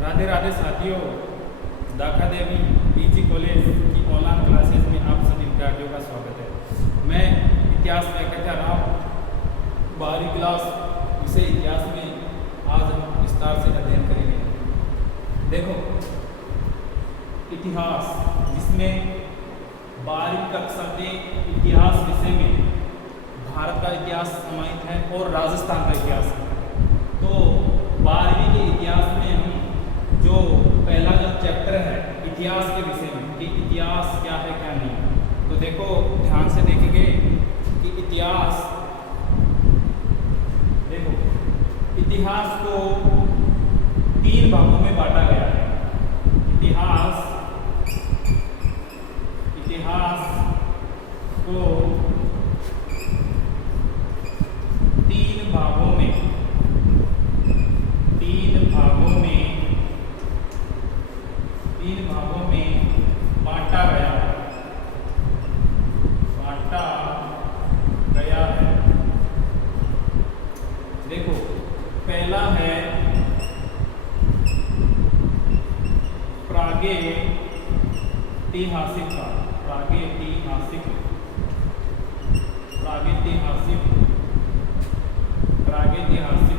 राधे राधे साथियों, दाखा देवी PG college की online classes में आप सभी विद्यार्थियों का स्वागत है। मैं इतिहास व्याख्याता राम 12वीं क्लास विषय इतिहास में आज हम विस्तार से अध्ययन करेंगे। देखो, इतिहास जिसमें 12वीं कक्षा के इतिहास विषय में भारत का इतिहास समाहित है और राजस्थान का इतिहास है। तो 12वीं के इतिहास में हम जो पहला जो चैप्टर है इतिहास के विषय में कि इतिहास क्या है क्या नहीं, तो देखो ध्यान से देखेंगे कि इतिहास, देखो इतिहास को 3 भागों में बांटा गया है। इतिहास को 3 भागों में बांटा गया है। देखो, पहला है प्रागैतिहासिक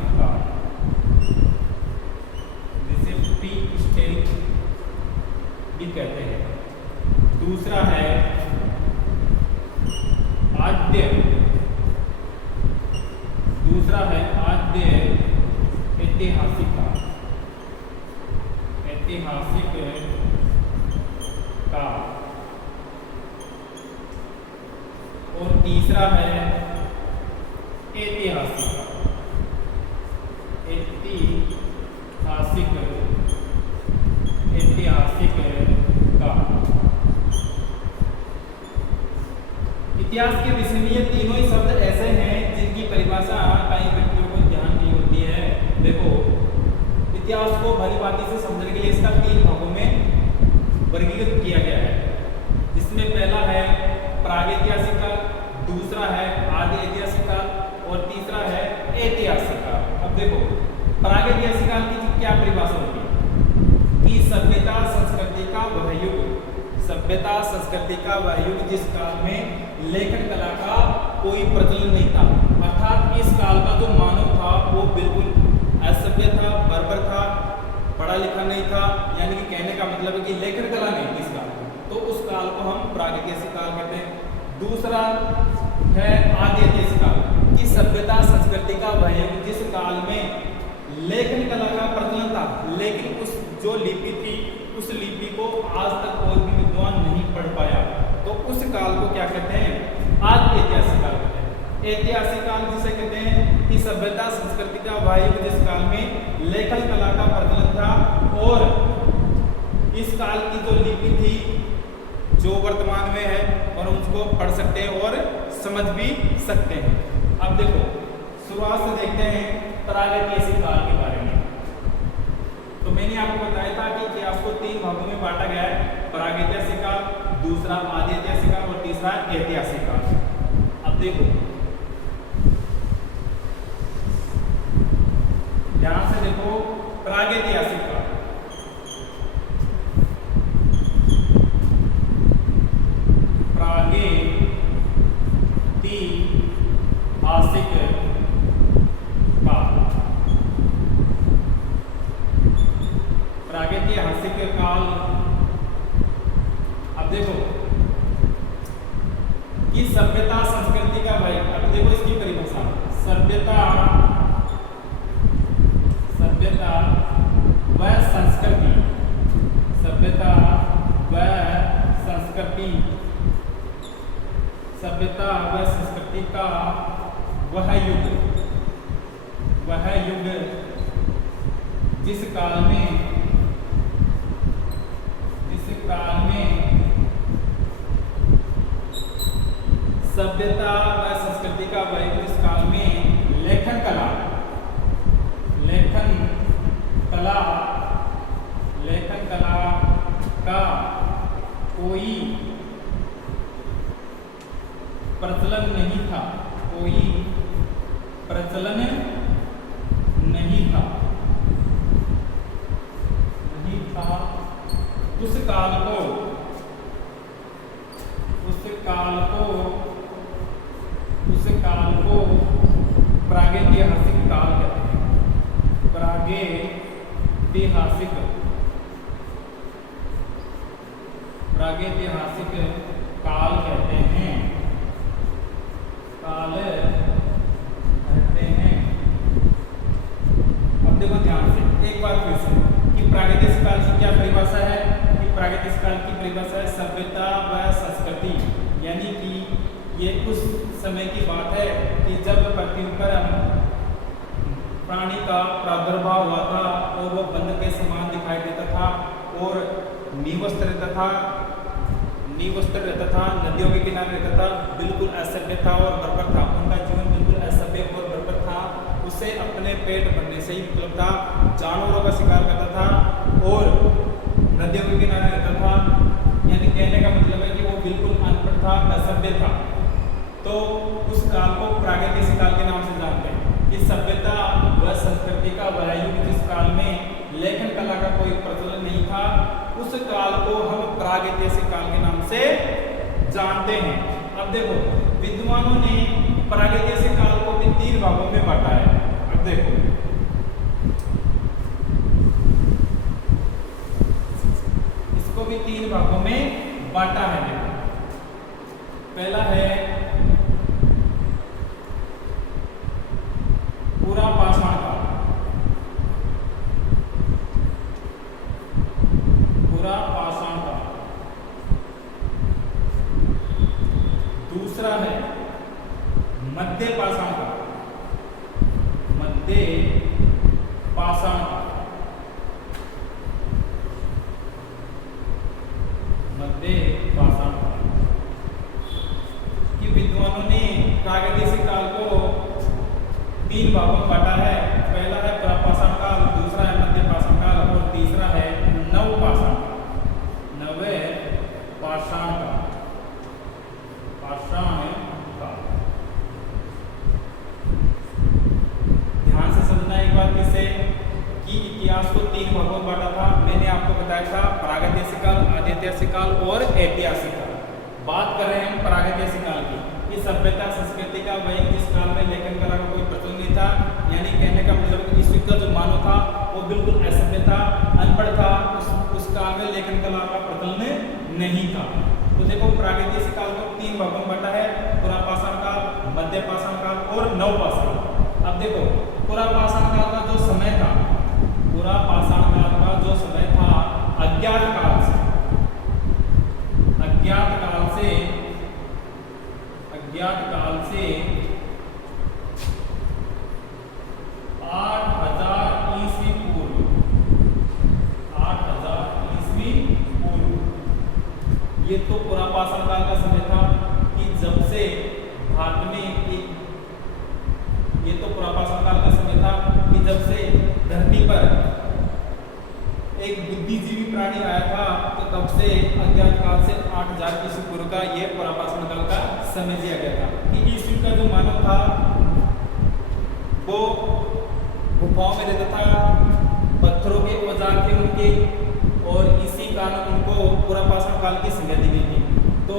काल, जिसे प्री हिस्टोरिक भी कहते हैं। दूसरा है आद्य ऐतिहासिक काल, और तीसरा है ऐतिहासिक काल। इतिहास के विषय में ये तीनों ही शब्द ऐसे हैं जिनकी परिभाषा कई व्यक्तियों को ध्यान नहीं होती है। देखो, इतिहास को भली भांति से समझने के लिए इसका 3 भागों में वर्गीकृत किया गया है, जिसमें पहला है प्रागैतिहासिक काल, दूसरा है आदि ऐतिहासिक काल और तीसरा है ऐतिहासिक काल। अब देखो, प्रागैतिहासिक काल की क्या परिभाषा होती है कि सभ्यता संस्कृति का वह युग जिस काल में लेखन कला का कोई प्रचलन नहीं था, अर्थात इस काल का जो मानव था वो बिल्कुल असभ्य था, बर्बर था, पढ़ा लिखा नहीं था। यानी कि कहने का मतलब है कि लेखन कला नहीं थी इस काल में, तो उस काल को हम प्रागैतिहासिक काल कहते हैं। दूसरा है आदि ऐतिहासिक काल कि सभ्यता संस्कृति का वह युग जिस काल में लेखन कला का प्रचलन था, लेकिन उस जो लिपि थी उस लिपि को आज तक कोई भी विद्वान नहीं पढ़ पाया, तो उस काल को क्या कहते हैं? आदि ऐतिहासिक काल कहते हैं। ऐतिहासिक काल जिसे कहते हैं कि सभ्यता संस्कृति का वह युग जिस काल में लेखन कला का प्रचलन था और इस काल की जो लिपि थी जो वर्तमान में है और उसको पढ़ सकते हैं और समझ भी सकते हैं। अब देखो, शुरुआत से देखते हैं प्रागैतिहासिक काल के बारे में। तो मैंने आपको बताया था कि इतिहास को 3 भागों में बांटा गया है, प्रागैतिहासिक काल, दूसरा आदि ऐतिहासिक काल और तीसरा ऐतिहासिक काल। अब देखो, ध्यान से देखो, प्रागैतिहासिक काल, प्रागैतिहासिक काल। अब देखो कि सभ्यता संस्कृति का भाई, अब देखो इसकी परिभाषा, सभ्यता व संस्कृति का वह युग जिस काल में सभ्यता व संस्कृति का वह युग जिस काल में लेखन कला का कोई प्रचलन नहीं था, प्रागैतिहासिक काल कहते हैं, काल कहते हैं। अब देखो ध्यान से एक बार फिर से कि प्रागैतिहासिक काल की क्या परिभाषा है, कि प्रागैतिहासिक काल की परिभाषा है सभ्यता व संस्कृति, यानी कि ये उस समय की बात है कि जब पृथ्वी पर प्राणी का प्रादुर्भाव हुआ था और वो बंद के समान दिखाई देता था और निवस्त्र रहता था, नदियों के किनारे रहता था, बिल्कुल असभ्य था और बर्बर था। उनका जीवन बिल्कुल असभ्य और बर्बर था। उसे अपने पेट भरने से ही मतलब था, जानवरों का शिकार करता था और नदियों के किनारे रहता था। यानी कहने का मतलब है कि वो बिल्कुल अनपढ़ था, असभ्य था। तो उस काल को प्रागैतिहासिक काल के नाम से जानते हैं कि सभ्यता व संस्कृति का वह युग जिस काल में लेखन कला का कोई प्रचलन नहीं था, उस काल को हम प्रागैतिहासिक काल के नाम से जानते हैं। अब देखो विद्वानों ने प्रागैतिहासिक काल को भी 3 भागों में बांटा है। अब देखो इसको भी 3 भागों में बांटा है। देखो पहला है पूरा पाषाण काल, पूरा पाषाण काल। दूसरा है मध्य पाषाण काल, मध्य पाषाण काल, मध्य पाषाण काल। कि विद्वानों ने प्रागैतिहासिक काल को 3 भागों में बांटा है। पहला है प्रापाषाण काल, दूसरा है मध्य पाषाण काल और तीसरा है नवपाषाण काल, नवपाषाण काल, पाषाण काल। ध्यान से समझना एक बात किसे कि इतिहास को 3 भागों में बांटा था। मैंने आपको बताया था प्रागैतिहासिक काल, आदिऐतिहासिक काल और ऐतिहासिक काल। बात कर रहे हैं हम प्रागैतिहासिक काल की। कि सभ्यता संस्कृति का वही जिस काल में लेखन कला का कोई प्रचलन नहीं था, यानी कहने का मतलब इस युग का जो मानव था वो बिल्कुल असभ्य था, अनपढ़ था। उस काल में लेखन कला का प्रचलन नहीं था। तो देखो प्रागैतिहासिक काल को 3 भागों में बांटा है, पुरापाषाण काल, मध्य पाषाण काल और नवपाषाण। अब देखो पुरापाषाण काल का जो समय था, पुरापाषाण काल का जो समय था अज्ञात काल से 8000 ईस्वी पूर्व, 8000 ईस्वी पूर्व। ये तो पुरापाषाण काल का समय था कि जब से भारत में ये तो पुरापाषाण काल का समय था कि जब से धरती पर एक बुद्धिजीवी प्राणी आया था, तो तब से अज्ञात काल से 8000 ईस्वी पूर्व का ये पुरापाषाण काल का समय दिया गया था। कि इस युग का जो मानव था वो गुफाओं में रहता था, पत्थरों के औजार थे उनके, और इसी कारण उनको पुरापाषाण काल की संज्ञा दी गई थी। तो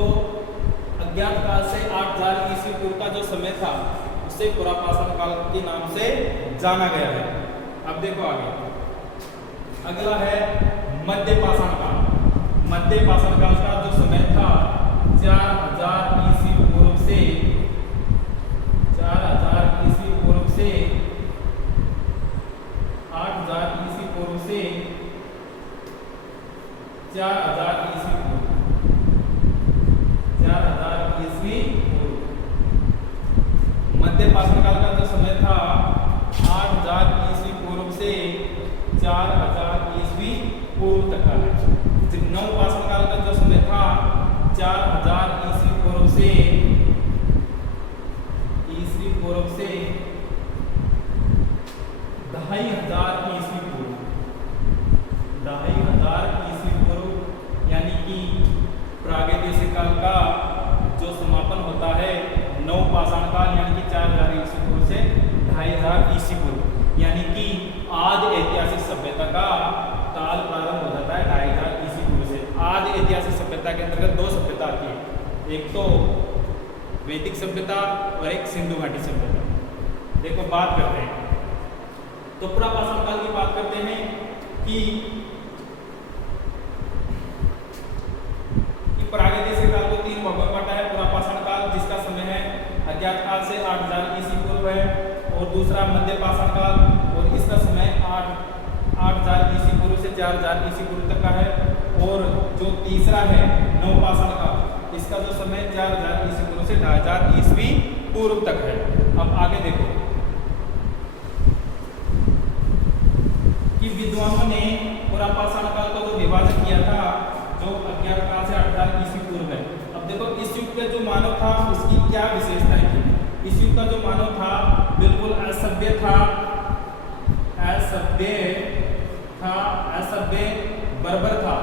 अज्ञात काल से 8000 ईस्वी पूर्व का जो समय था उसे पुरापाषाण काल के नाम से जाना गया है। अब देखो आगे, अगला है मध्य पाषाण काल। मध्य पाषाण काल का जो समय था 4000 ईस्वी पूर्व से 4000 ईस्वी पूर्व से 8000 ईस्वी पूर्व से 4000 ईस्वी पूर्व, 4000 ईस्वी पूर्व। मध्य पाषाण काल का जो समय था 8000 ईस्वी पूर्व से 4000 ईस्वी पूर्व तक का है। नवपाषाण काल का जो समय था 4000 ईस्वी पूर्व से 2500 ईस्वी पूर्व, 2500 ईस्वी पूर्व। यानी कि प्रागैतिहासिक काल का जो समापन होता है नवपाषाण काल यानी कि 4000 ईस्वी पूर्व से 2500 ईस्वी पूर्व, यानी कि आदि ऐतिहासिक सभ्यता का काल प्रारंभ हो जाता है 2500 ईस्वी पूर्व से। आदि ऐतिहासिक सभ्यता के अंतर्गत 2 सभ्यता आती है, एक तो वैदिक सभ्यता और एक सिंधु घाटी सभ्यता। देखो बात करते हैं तो पुरापाषाण काल की बात करते हैं 4000 ईस्वी पूर्व तक का है, और जो तीसरा है नवपाषाण का, इसका जो समय 4000 ईस्वी पूर्व से 2500 ईस्वी पूर्व तक है। अब आगे देखो कि विद्वानों ने पुरापाषाण काल का जो विभाजन किया था, जो अज्ञात काल से 8000 ईस्वी पूर्व है। अब देखो इस युग का जो मानव था उसकी क्या विशेषताएं थी। इस युग का जो मानव था बिल्कुल असभ्य था, बर्बर था,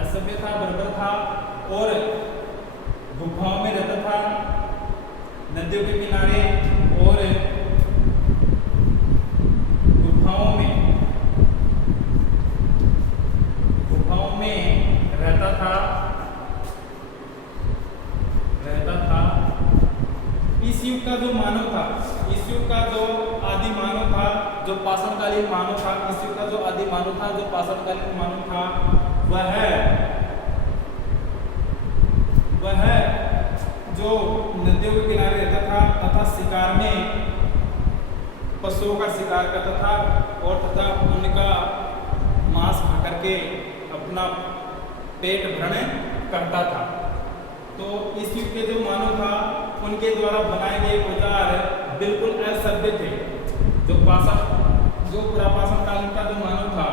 असभ्य था, बर्बर था, और गुफाओं में रहता था, नदियों के किनारे और गुफाओं में रहता था। इस युग का जो मानव था, इस युग का जो आदि मानव था, जो पाषाणकालीन मानव था, इस युग का जो आदि मानव था, जो पाषाणकालीन मानव था, वह जो नदियों के किनारे रहता था तथा शिकार में पशुओं का शिकार करता था और तथा उनका मांस खा करके अपना पेट भरण करता था। तो इस युग के जो मानव था उनके द्वारा बनाए गए औजार बिल्कुल असभ्य थे। जो पुरापाषाण काल का जो मानव था,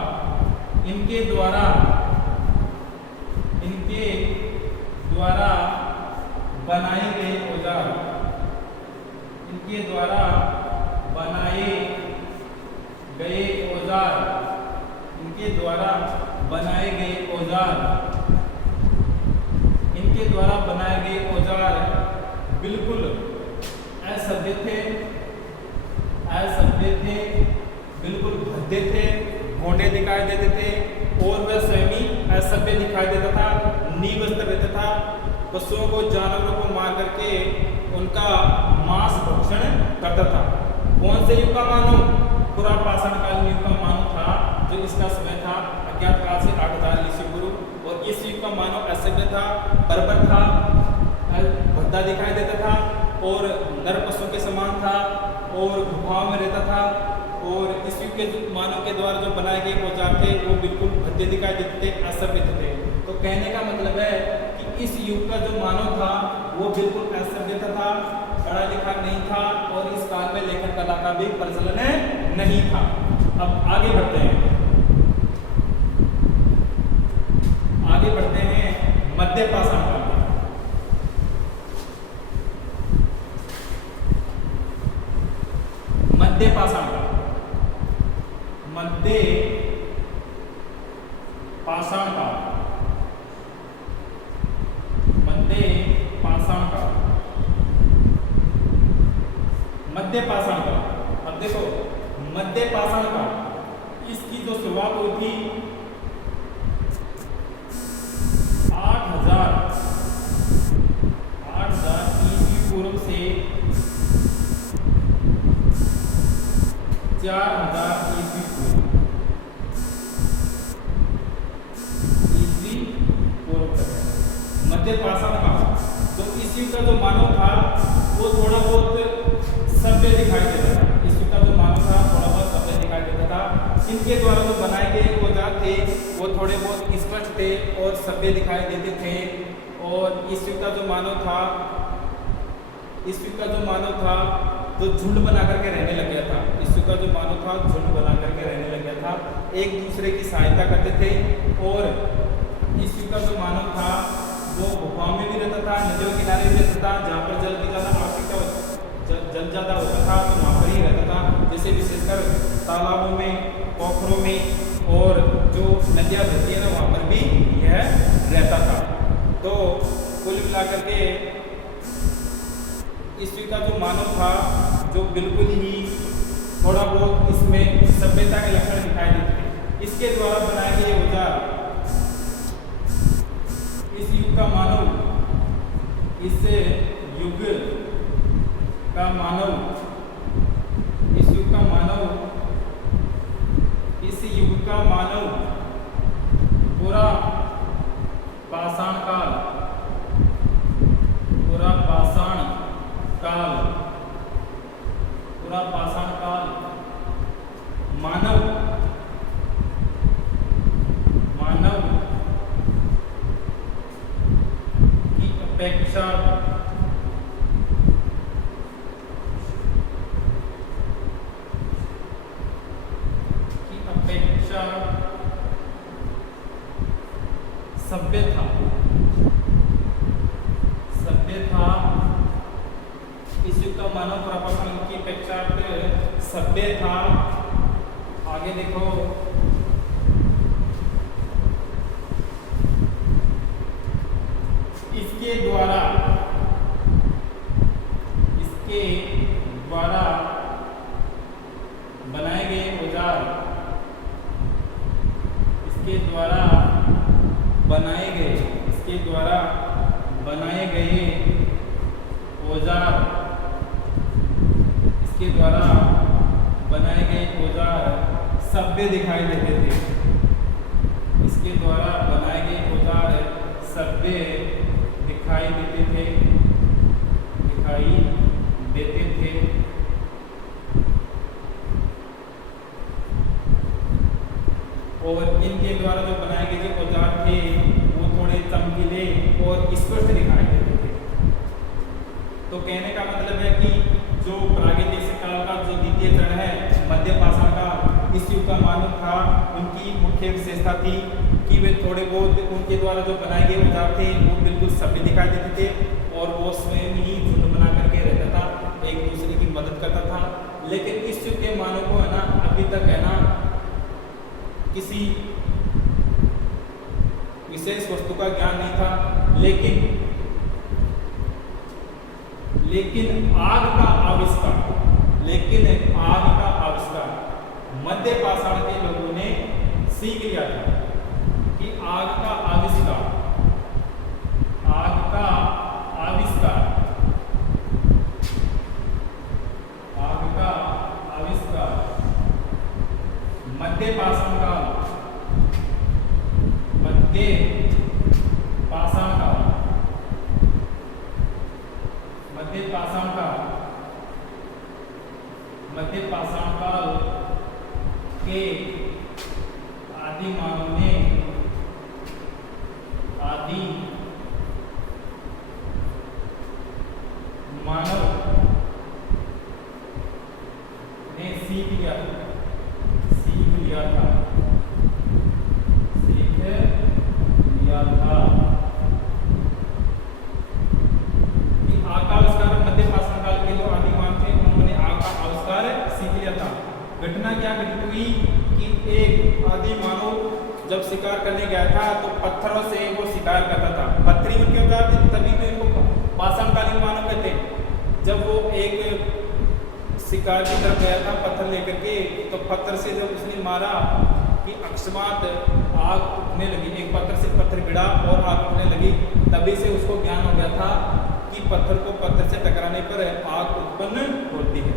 इनके द्वारा बनाए गए औजार, बिल्कुल असभ्य थे, बिल्कुल भद्दे थे, भोंडे दिखाई देते थे, और वह स्वयं ही असभ्य दिखाई देता था, निवस्त्र रहता था, पशुओं को, जानवरों को मार करके उनका मांस भक्षण करता था। कौन से युग का मानव? पुरापाषाण कालीन युग का मानव था, जो इसका समय था अज्ञात काल से 8000 ईस्वी पूर्व। और इस युग का मानव असभ्य था, बर्बर था, भद्दा दिखाई देता था, और नर पशु के समान था, और गुफाओं में रहता था। और इस युग के मानव के द्वारा जो बनाए गए औजार थे वो बिल्कुल भद्दे दिखाई देते थे, असभ्य थे। तो कहने का मतलब है कि इस युग का जो मानव था वो बिल्कुल असभ्य था, पढ़ा लिखा नहीं था, और इस काल में लेखन कला का भी प्रचलन नहीं था। अब आगे बढ़ते हैं मध्य पाषाण काल। मध्य पाषाण काल अब देखो मध्य पाषाण काल, इसकी जो शुरुआत हुई थी 8000 ईस्वी पूर्व से 4000 ईस्वी पूर्व तक है मध्य पाषाण काल। तो इस युग का जो मानव था वो थोड़ा बहुत सभ्य दिखाई देता था। इस युग का जो मानव था थोड़ा बहुत सभ्य दिखाई देता था। इनके द्वारा जो बनाए गए औजार थे वो थोड़े बहुत स्पष्ट थे और सभ्य दिखाई देते थे। और इस युग का जो मानव था तो झुंड बना करके रहने लग गया था। इस युग का जो मानव था झुंड बना करके रहने लग गया था, एक दूसरे की सहायता करते थे। और इस युग का जो मानव था वो गुफाओं में भी रहता था, नदियों के किनारे भी रहता था, जहाँ पर जल की ज़्यादा आवश्यकता जल ज़्यादा होता था तो वहाँ पर ही रहता था। जैसे विशेषकर तालाबों में, पोखरों में और जो नदियाँ बहती है ना वहाँ पर भी यह रहता था। तो कुल मिलाकर के इस युग का जो मानव था जो बिल्कुल ही थोड़ा बहुत इसमें सभ्यता के लक्षण दिखाई देते थे। इसके द्वारा बनाए गए औजार, इस युग का मानव पूरा पाषाण काल मानव अपेक्षा सभ्य था। इस युग का मानव प्रशासन की अपेक्षा सभ्य था। आगे देखो, इसके द्वारा बनाए गए औजार, इसके द्वारा बनाए गए औजार सभ्य दिखाई देते थे। इसके द्वारा बनाए गए औजार सभ्य दिखाई देते थे। और इनके द्वारा जो बनाए गए जो औजार थे वो थोड़े चमकीले और स्पष्ट दिखाई देते थे। तो कहने का मतलब है कि जो प्रागैतिहासिक काल का जो द्वितीय चरण है मध्य पाषाण का, इस युग का मानव था, उनकी मुख्य विशेषता थी कि वे थोड़े बहुत उनके द्वारा जो बनाए गए औजार थे वो बिल्कुल सभ्य दिखाई देते थे और वो स्वयं ही झुंड बना करके रहता था, एक दूसरे की मदद करता था। लेकिन इस युग के मानव को है ना अभी तक है ना किसी विशेष वस्तु का ज्ञान नहीं था, लेकिन आग का आविष्कार मध्य पाषाण के लोगों ने सीख लिया था कि आग का आविष्कार मध्य पाषाण काल के आदि मानव ने सीख लिया था कि आग का आविष्कार मध्य पाषाण काल के जो आदिमानव थे उन्होंने आग का आविष्कार सीख लिया था। घटना क्या घटित हुई कि एक आदि मानव जब शिकार करने गया था तो पत्थरों से वो शिकार करता था। पत्थरी उनके औजार थे, तभी तो इनको पाषाणकालीन मानव कहते हैं। जब वो एक शिकार की तरफ गया था पत्थर लेकर के, तो पत्थर से जब उसने मारा कि अकस्मात आग उठने लगी, एक पत्थर से पत्थर भिड़ा और आग उठने लगी। तभी से उसको ज्ञान हो गया था कि पत्थर से टकराने पर आग उत्पन्न होती है।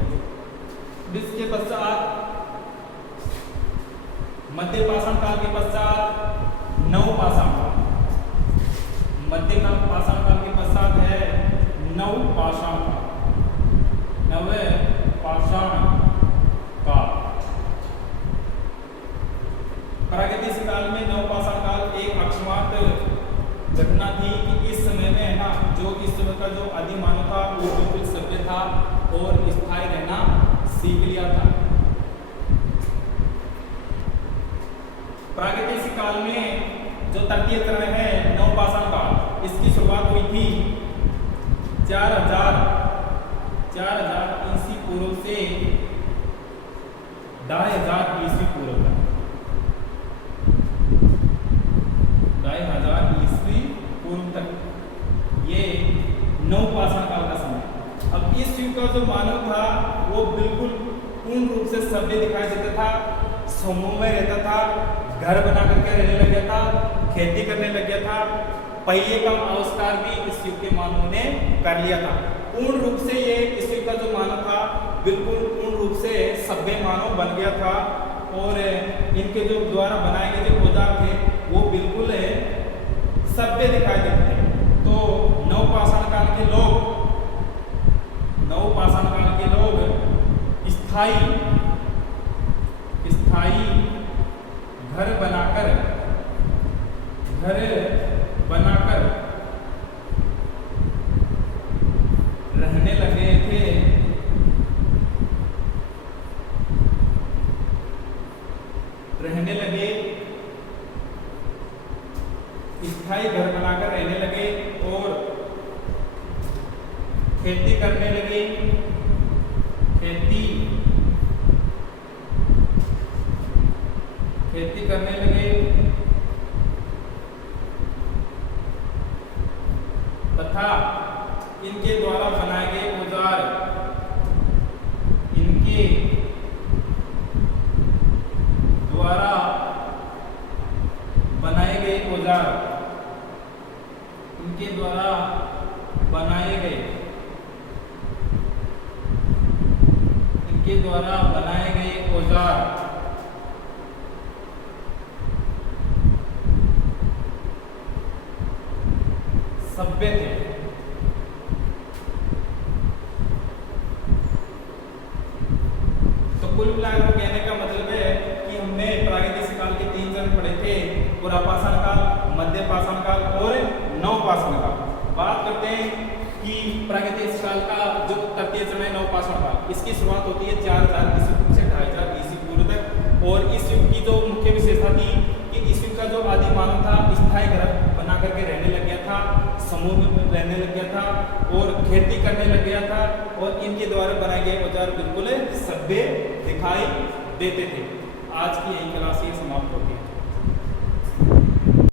इसके पश्चात मध्य पाषाण काल के पश्चात नव पाषाण काल, मध्य पाषाण काल के पश्चात है नव पाषाण काल। प्रागैतिहासिक काल में नव पाषाण काल एक अकस्मात घटना थी कि इस समय में है ना जो इस समय का जो आदि मानव था वो बिल्कुल सभ्य था और स्थायी रहना सीख लिया था। प्रागैतिहासिक काल में जो तृतीय चरण है नव पाषाण काल, इसकी शुरुआत हुई थी 4000 ईस्वी पूर्व से 2500 ईस्वी पूर्व तक। 2500 ईस्वी पूर्व तक ये नव पाषाण काल का समय। अब इस युग का जो मानव था वो बिल्कुल पूर्ण रूप से सभ्य दिखाई देता था, समूह में रहता था, घर बना करके रहने लग गया था, खेती करने लग गया था। पहिए का आविष्कार भी इस युग के मानव ने कर लिया था। पूर्ण रूप से ये इस युग का जो मानव था बिल्कुल पूर्ण रूप से सभ्य मानव बन गया था और इनके जो द्वारा बनाए गए जो औजार थे वो बिल्कुल सभ्य दिखाई देते थे। तो नव पाषाण काल के लोग स्थायी घर बनाकर रहने लगे थे। रहने लगे, स्थायी घर बनाकर रहने लगे और खेती करने लगे, खेती करने लगे तथा इनके द्वारा बनाए गए औजार, इनके द्वारा बनाए गए औजार, इनके द्वारा बनाए गए, इनके द्वारा बनाए गए औजार सभ्य थे। तो कुल मिलाकर कहने का मतलब है कि हमने प्रागैतिहासिक काल के 3 चरण पढ़े थे, पुरापाषाण काल, मध्य पाषाण काल और नवपाषाण काल। बात करते हैं कि प्रागैतिहासिक काल का जो तृतीय चरण है नवपाषाण काल, इसकी शुरुआत होती है 4000 ईस्वी पूर्व से 2500 ईस्वी पूर्व तक। और इस युग की जो मुख्य विशेषता थी कि इस युग का जो आदि मानव था स्थायी घर बना करके रहने लग गया था, समूह में रहने लग गया था और खेती करने लग गया था और इनके द्वारा बनाए गए औजार बिल्कुल सभ्य दिखाई देते थे। आज की यही क्लास ये समाप्त होती है।